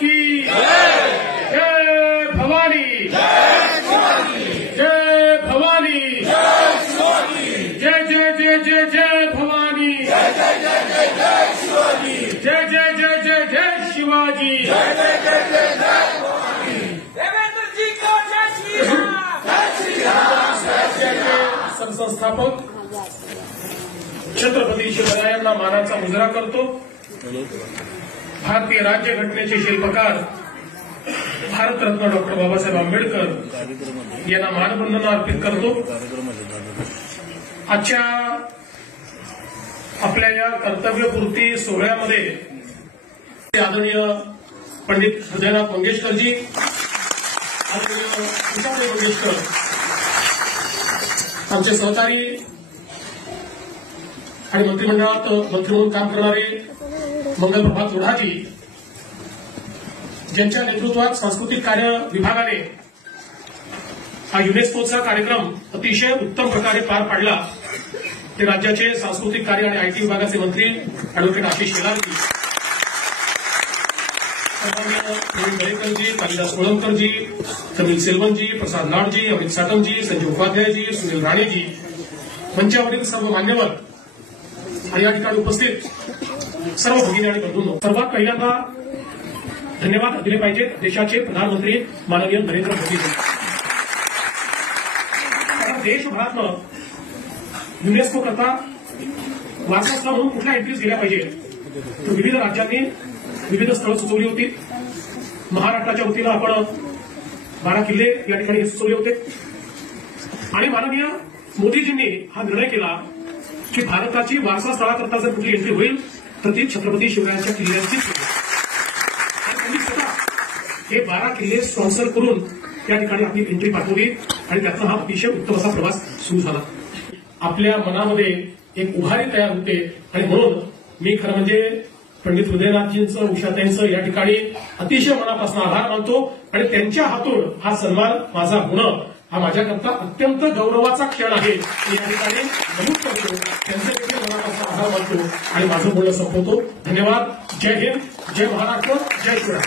की जय भवानी, जय भवानी, जय जय जय जय जय भवानी, जय जय जय जय जय शिवाजी, देवेंद्र जी को जय श्री राम। संस्थापक छत्रपती शिवरायांना मानाचा मुजरा करतो। भारतीय राज्यघटनेचे शिल्पकार भारतरत्न डॉक्टर बाबासाहेब आंबेडकर यांना मानवंदना अर्पित करतो। आजच्या आपल्या या कर्तव्यपूर्ती सोहळ्यामध्ये आदरणीय पंडित हृदयनाथ मंगेशकरजी, आदरणीय विशाल मंगेशकर, आमचे सहकारी आणि मंत्रिमंडळात मंत्री म्हणून काम करणारे मंगलप्रभात लोढाजी, ज्यांच्या नेतृत्वात सांस्कृतिक कार्य विभागाने हा युनेस्कोचा कार्यक्रम अतिशय उत्तम प्रकारे पार पाडला, ते राज्याचे सांस्कृतिक कार्य आणि आयटी विभागाचे मंत्री अॅडव्होकेट आशिष शेलारजी, प्रवीण दरेकरजी, कालिदास कोळंबकरजी, कपिल सेल्वनजी, प्रसाद लाडजी, अमित साटमजी, संजय उपाध्यायजी, सुनील राणेजी, मंचावरील सर्व मान्यवर आणि या ठिकाणी उपस्थित सर्व भगिनी आणि बंधूंनो, सर्वात पहिल्यांदा धन्यवाद दिले पाहिजेत देशाचे प्रधानमंत्री माननीय नरेंद्र मोदी जी। देशभरातनं युनेस्को करता वारसास्थळ म्हणून कुठल्या एंट्रीज गेल्या पाहिजे, तर विविध राज्यांनी विविध स्थळं सुचवली होती। महाराष्ट्राच्या वतीनं आपण 12 किल्ले या ठिकाणी सुचवले होते आणि माननीय मोदीजींनी हा निर्णय केला की भारताची वारसा स्थळाकरता जर कुठली एंट्री होईल तर ती छत्रपती शिवरायांच्या किल्ल्यांचीच होईल आणि त्यांनी स्वतः हे 12 किल्ले स्पॉन्सर करून या ठिकाणी आपली एंट्री पाठवली आणि त्याचा हा अतिशय उत्तम असा प्रवास सुरू झाला। आपल्या मनामध्ये एक उभारी तयार होते आणि म्हणून मी खरं म्हणजे पंडित हृदयनाथजींचं, उषाताईंचं या ठिकाणी अतिशय मनापासून आभार मानतो आणि त्यांच्या हातून हा सन्मान माझा होणं हा माझ्याकरता अत्यंत गौरवाचा क्षण आहे, या ठिकाणी नमूद करतो। त्यांचे देखील मनापासून आभार मानतो आणि माझं बोलणं संपवतो। धन्यवाद। जय हिंद, जय महाराष्ट्र, जय शिवराय।